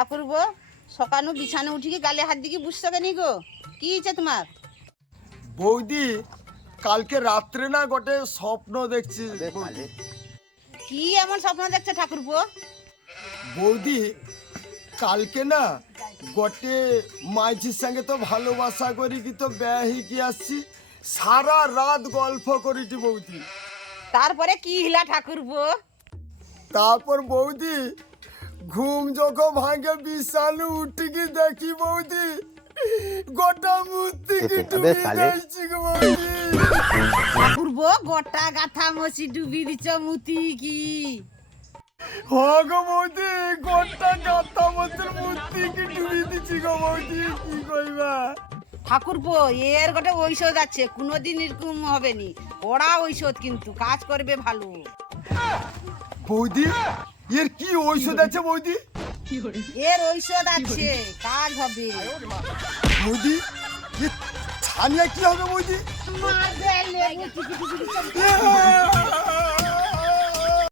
ঠাকুরবো সকালু বিছানে উঠি কি গালে হাত দিকে বুঝছো কেন গো? কি হয়েছে তোমার? বৌদি কালকে রাত্রে না গোটে স্বপ্ন দেখছি বৌদি। কি এমন স্বপ্ন দেখছো ঠাকুরবো? বৌদি কালকে না গোটে মাঝির সঙ্গে তো ভালোবাসা করি কি তো ব্যাহি কি আসছি, সারা রাত গল্প করিটি বৌদি। তারপরে কি হিলা ঠাকুরবো? তারপর বৌদি ঘুম যখন ভাঙে বিশালু উঠি কি দেখি বৌদি গোটা মূর্তি কি ডুবে যাইছি গো বৌদি। ঠাকুরবো গোটা গাথা মসি ডুবি দিছ মুতি কি? হ গো বৌদি গোটা গাথা মতো মূর্তি কি ডুবে দিছি গো বৌদি, কি কইবা। ঠাকুরপো এর গোটে ঔষধ আছে, কোনোদিন এরকম হবে নি। ওরা ঔষধ কিন্তু কাজ করবে ভালো। বৌদি এর কি ঔষধ আছে বৌদি? এর ঔষধ আছে, কাজ হবে। বৌদি এ ছানিয়া কি হবে বৌদি? মাঝে লেবু চিপি চিপি দিচ্ছ।